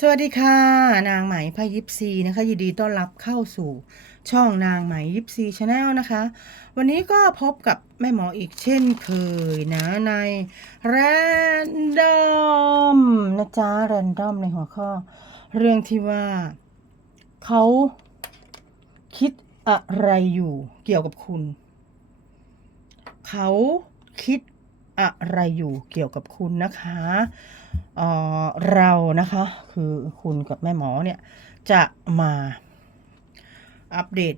สวัสดีค่ะ นางไหมพายิปซีนะคะยินดีต้อนรับเข้าสู่ช่องนางไหมยิปซีชาแนลนะคะ วันนี้ก็พบกับแม่หมออีกเช่นเคยนะใน Random นะจ๊ะ Random ในหัวข้อ เรื่องที่ว่าเขาคิดอะไรอยู่เกี่ยวกับคุณ เขาคิด อะไรอยู่เกี่ยวกับคุณนะคะเเรานะคะคือคุณกับแม่หมอเนี่ยจะมาอัปเดต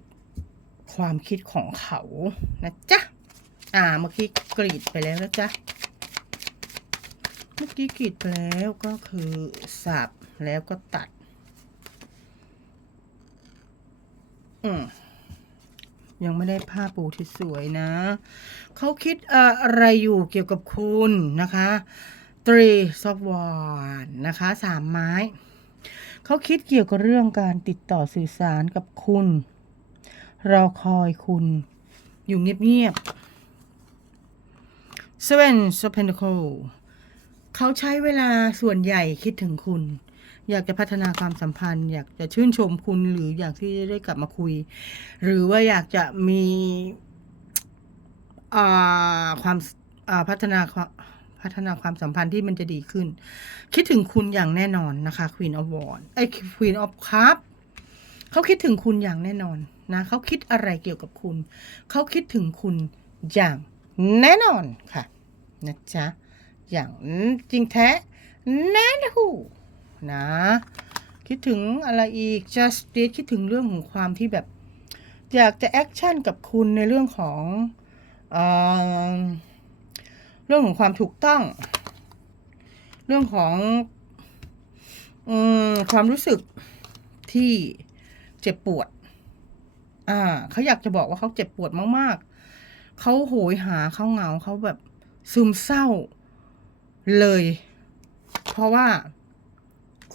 ความคิดของเขานะจ๊ะ อ่าเมื่อกี้กรีดไปแล้วนะจ๊ะ เมื่อกี้กรีดไปแล้วก็คือสับแล้วก็ตัด อืม ยังไม่ได้ผ้าปูที่สวยนะ เขาคิดอะไรอยู่เกี่ยวกับคุณนะคะตรีซอฟวานนะคะสามไม้ เขาคิดเกี่ยวกับเรื่องการติดต่อสื่อสารกับคุณเราคอยคุณ อยู่เงียบๆ Seven of Pentacles เขาใช้เวลาส่วนใหญ่คิดถึงคุณ อยากจะพัฒนาความสัมพันธ์ อยากจะชื่นชมคุณหรืออยากที่จะได้กลับมาคุย หรือว่าอยากจะมีความาพัฒนาพัฒนาความสัมพันธ์ที่มันจะดีขึ้น คิดถึงคุณอย่างแน่นอนนะคะ Queen of w a n d ไอ้ Queen of Cup เขาคิดถึงคุณอย่างแน่นอนนะเขาคิดอะไรเกี่ยวกับคุณ เขาคิดถึงคุณอย่างแน่นอนค่ะนะจ๊ะอย่างจริงแท้แน่นหู นะ คิดถึงอะไรอีก justice คิดถึงเรื่องของความที่แบบ อยากจะแอคชั่นกับคุณในเรื่องของเอเรื่องของความถูกต้อง เรื่องของอความรู้สึกที่เจ็บปวด อ่าเขาอยากจะบอกว่าเขาเจ็บปวดมาก ๆ เขาโหยหาเขาเหงาเขาแบบซึมเศร้าเลย เพราะว่า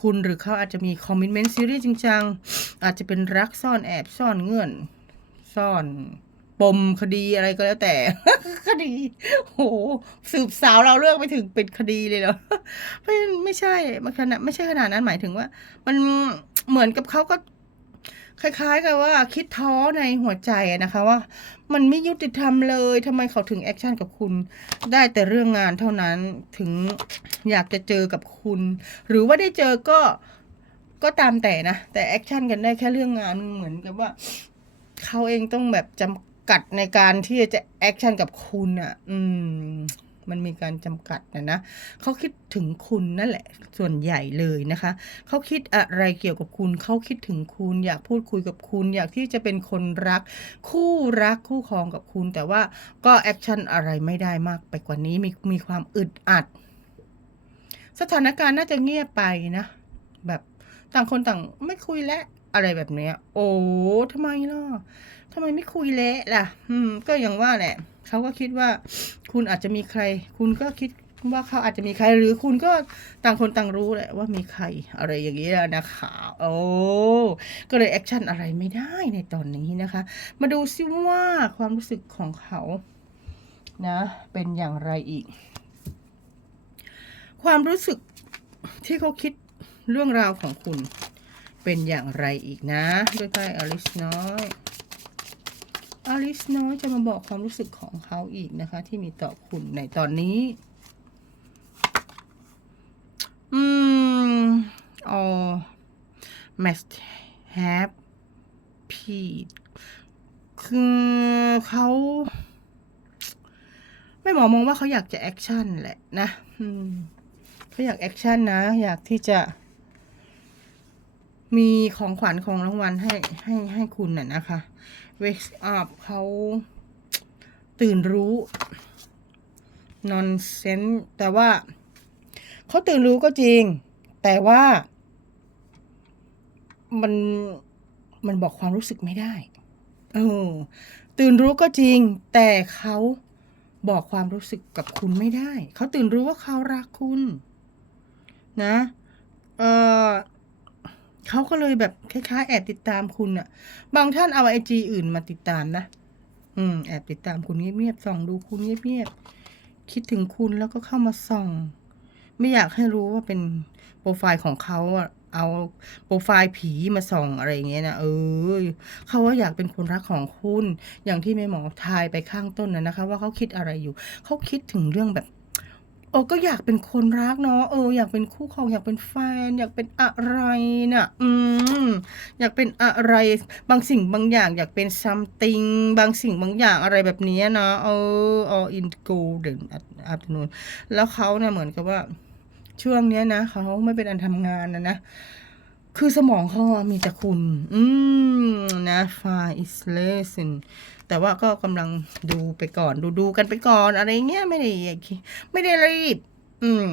คุณหรือเขาอาจจะมีคอมมิชเมนต์ซีรีส์จริงจัง อาจจะเป็นรักซ่อนแอบซ่อนเงื่อน ซ่อน ปมคดีอะไรก็แล้วแต่ คดี โห สืบสาวเราเรื่องไปถึงเป็นคดีเลยเหรอไม่ไม่ใช่มันขนาดไม่ใช่ขนาดนั้นหมายถึงว่า มันเหมือนกับเขาก็ คล้าย ๆ กับว่าคิดท้อในหัวใจนะคะว่า มันไม่ยุติธรรมเลยทำไมเขาถึงแอคชั่นกับคุณ ได้แต่เรื่องงานเท่านั้นถึงอยากจะเจอกับคุณ หรือว่าได้เจอก็ก็ตามแต่นะ แต่แอคชั่นกันได้แค่เรื่องงานเหมือนกับว่า เขาเองต้องแบบจำกัดในการที่จะแอคชั่นกับคุณอะ่ะ อืม มันมีการจำกัดนะนะเขาคิดถึงคุณนั่นแหละส่วนใหญ่เลยนะคะเขาคิดอะไรเกี่ยวกับคุณเขาคิดถึงคุณ อยากพูดคุยกับคุณ อยากที่จะเป็นคนรัก คู่รักคู่ครองกับคุณ แต่ว่าก็แอคชั่นอะไรไม่ได้มากไปกว่านี้มีมีความอึดอัด สถานการณ์น่าจะเงียบไปนะ แบบต่างคนต่างไม่คุยแล้วอะไรแบบเนี้ย โอ้ทำไมล่ะ ทำไมไม่คุยแล้วล่ะ อืม ก็อย่างว่าแหละ เขาก็คิดว่า คุณอาจจะมีใคร คุณก็คิดว่าเขาอาจจะมีใครหรือคุณก็ต่างคนต่างรู้แหละว่ามีใครอะไรอย่างเงี้ยนะคะโอ้ก็เลยแอคชั่นอะไรไม่ได้ในตอนนี้นะคะ มาดูซิว่าความรู้สึกของเขานะ เป็นอย่างไรอีก ความรู้สึกที่เขาคิดเรื่องราวของคุณเป็นอย่างไรอีกนะ ด้วยไพ่อลิสน้อย อลิสน้อยจะมาบอกความรู้สึกของเขาอีกนะคะ ที่มีต่อคุณในตอนนี้ อืมอ๋อ must have peace คือเขาไม่หมอมองว่าเขาอยากจะแอคชั่นแหละนะเขาอยากแอคชั่นนะ อยากที่จะ มีของขวัญของรางวัลให้ให้ให้คุณน่ะนะคะ wake up เขาตื่นรู้ nonsense แต่ว่า เขาตื่นรู้ก็จริง แต่ว่ามันมันบอกความรู้สึกไม่ได้ เออ ตื่นรู้ก็จริง แต่เขาบอกความรู้สึกกับคุณไม่ได้ เขาตื่นรู้ว่าเขารักคุณ นะ เออ เขาก็เลยแบบคล้ายๆ แอบติดตามคุณอะบางท่านเอาไอจีอื่นมาติดตามนะ อืม แอบติดตามคุณเงียบๆส่องดูคุณเงียบๆคิดถึงคุณแล้วก็เข้ามาส่อง ไม่อยากให้รู้ว่าเป็นโปรไฟล์ของเขาอะเอาโปรไฟล์ผีมาส่องอะไรอย่างเงี้ยนะเออเขาว่าอยากเป็นคนรักของคุณ อย่างที่แม่หมอทายไปข้างต้นนะนะคะ ว่าเขาคิดอะไรอยู่ เขาคิดถึงเรื่องแบบ โอ้ก็อยากเป็นคนรักเนาะเอออยากเป็นคู่ครองอยากเป็นแฟน อยากเป็นอะไรน่ะอืมอยากเป็นอะไรบางสิ่งบางอย่างอยากเป็น something บางสิ่งบางอย่างอะไรแบบนี้ยนะเออ all in golden afternoon แล้วเขาเนี่ยเหมือนกับว่า ช่วงเนี้ยนะเขาไม่เป็นอันทำงานนะนะคือสมองเขามีแต่คุณ อืม นะ far is lesson แต่ว่าก็กำลังดูไปก่อนดูดูกันไปก่อนอะไรเงี้ยไม่ได้ไม่ได้รีบ อืม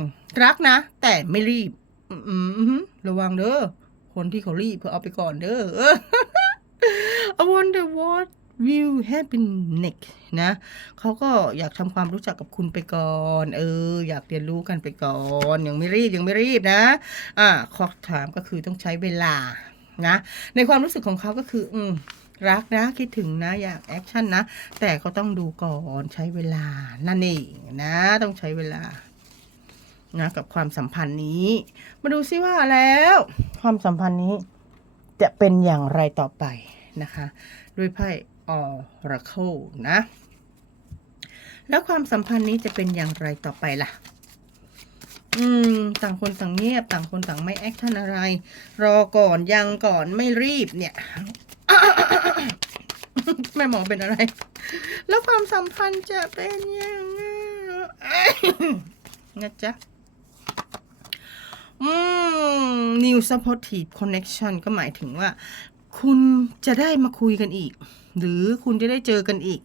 รักนะ แต่ไม่รีบ อืมอืมอืมระวังเด้อคนที่เขารีบเพื่อเอาไปก่อนเด้อ I wonder what will happen next นะเขาก็อยากทำความรู้จักกับคุณไปก่อน เออ อยากเรียนรู้กันไปก่อน ยังไม่รีบยังไม่รีบนะ อ่าข้อถามก็คือต้องใช้เวลานะ ในความรู้สึกของเขาก็คือ อืม รักนะคิดถึงนะอยากแอคชั่นนะ แต่ก็ต้องดูก่อนใช้เวลานั่นเองนะต้องใช้เวลานะกับความสัมพันธ์นี้ มาดูซิว่าแล้ว ความสัมพันธ์นี้จะเป็นอย่างไรต่อไปนะคะ ด้วยไพ่ออราเคิลนะ แล้วความสัมพันธ์นี้จะเป็นอย่างไรต่อไปล่ะ อืม ต่างคนต่างเงียบ ต่างคนต่างไม่แอคชั่นอะไร รอก่อนยังก่อนไม่รีบเนี่ย แม่หมอเป็นอะไร แล้วความสัมพันธ์จะเป็นยังไงนะจ๊ะ อืม new supportive connection ก็หมายถึงว่า คุณจะได้มาคุยกันอีก หรือคุณจะได้เจอกันอีก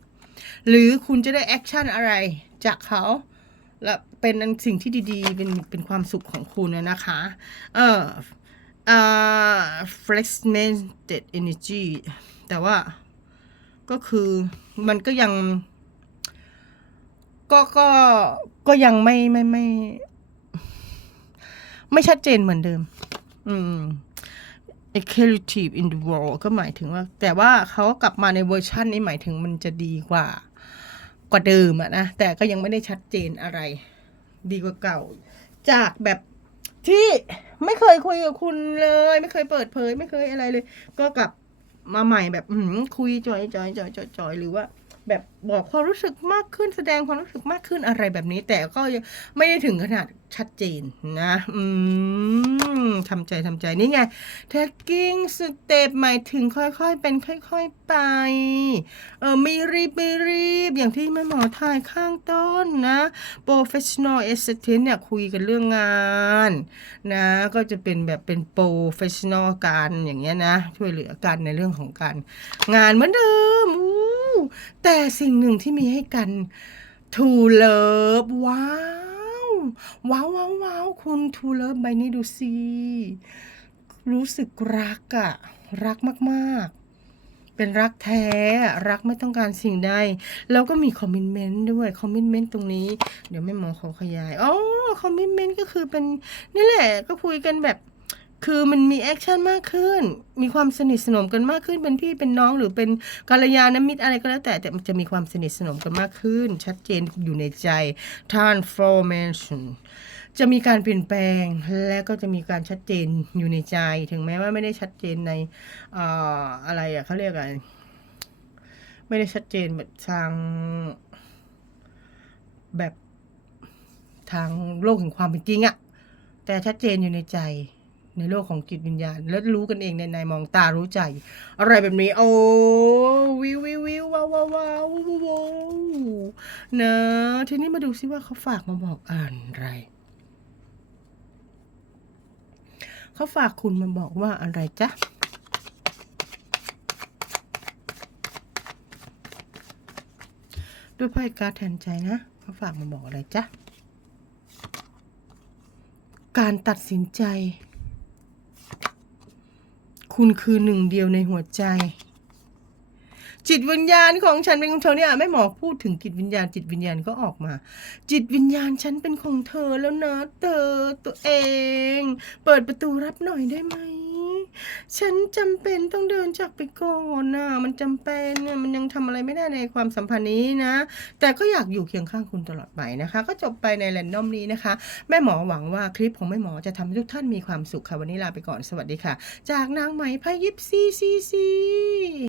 หรือคุณจะได้แอคชั่นอะไร จากเขาและเป็นสิ่งที่ดีๆ เป็นเป็นความสุขของคุณนะนะคะ เออ อ่า fragmented energy แต่ว่าก็คือมันก็ยัง ก็ก็ก็ยังไม่ไม่ไม่ ไม่ชัดเจนเหมือนเดิม อืม equative in the world ก็หมายถึงว่า แต่ว่าเขากลับมาในเวอร์ชันนี้หมายถึงมันจะดีกว่า กว่าเดิมอะนะ แต่ก็ยังไม่ได้ชัดเจนอะไร ดีกว่าเก่า จากแบบ ที่ไม่เคยคุยกับคุณเลย ไม่เคยเปิดเผย ไม่เคยอะไรเลย ก็กลับมาใหม่แบบอื้อหือคุยจอยจอยจอยจอยจอยหรือว่า แบบบอกความรู้สึกมากขึ้นแสดงความรู้สึกมากขึ้นอะไรแบบนี้ แต่ก็ยังไม่ได้ถึงขนาดชัดเจนนะ อืมทำใจทำใจนี่ไง taking step หมายถึงค่อยๆ เป็นค่อยๆ ไป เออไม่รีบไม่รีบ อย่างที่แม่หมอทายข้างต้นนะ professional assistant เนี่ยคุยกันเรื่องงานนะ ก็จะเป็นแบบเป็น professional การอย่างเงี้ยนะ ช่วยเหลือกันในเรื่องของการงานเหมือนเดิม แต่สิ่งหนึ่งที่มีให้กัน to love ว้าว ว้าวว้าวว้าวคุณ to love ใบนี้ดูสิรู้สึกรักอะรักมากๆ เป็นรักแท้ รักไม่ต้องการสิ่งใด แล้วก็มีคอมมิ t เมนต์ด้วย คอมมิ t เมนต์ตรงนี้ เดี๋ยวแม่หมอขอขยาย อ๋อ คอมมิ t เมนต์ก็คือเป็น นี่แหละ ก็คุยกันแบบ คือมันมีแอคชั่นมากขึ้น มีความสนิทสนมกันมากขึ้น เป็นพี่เป็นน้องหรือเป็นกัลยาณมิตรอะไรก็แล้วแต่แต่มันจะมีความสนิทสนมกันมากขึ้น ชัดเจนอยู่ในใจ transformation จะมีการเปลี่ยนแปลงและก็จะมีการชัดเจนอยู่ในใจ ถึงแม้ว่าไม่ได้ชัดเจนในเอ่ออะไรอะเขาเรียกอะไรไม่ได้ชัดเจนแบบทางแบบทางโลกแห่งความเป็นจริงอะแต่ชัดเจนอยู่ในใจ ในโลกของจิตวิญญาณ แล้วรู้กันเองในในมองตารู้ใจ อะไรแบบนี้ โอ้วิววิววิวว้าวว้าวว้าวว้าวว้าวนะทีนี้มาดูซิว่าเขาฝากมาบอกอะไรเขาฝากคุณมาบอกว่าอะไรจ๊ะด้วยไพ่การแทนใจนะเขาฝากมาบอกอะไรจ๊ะการตัดสินใจ คุณคือหนึ่งเดียวในหัวใจ จิตวิญญาณของฉันเป็นของเธอเนี่ยไม่หมอพูดถึงจิตวิญญาณ จิตวิญญาณก็ออกมา จิตวิญญาณฉันเป็นของเธอแล้วนะเธอตัวเอง เปิดประตูรับหน่อยได้ไหม ฉันจำเป็นต้องเดินจากไปก่อนนะมันจำเป็นเนี่ยมันยังทำอะไรไม่ได้ในความสัมพันธ์นี้นะ แต่ก็อยากอยู่เคียงข้างคุณตลอดไปนะคะ ก็จบไปในแรนดอมนี้นะคะ แม่หมอหวังว่าคลิปของแม่หมอจะทำให้ทุกท่านมีความสุขค่ะวันนี้ลาไปก่อนสวัสดีค่ะ จากนางไหมพายิปซีซีซี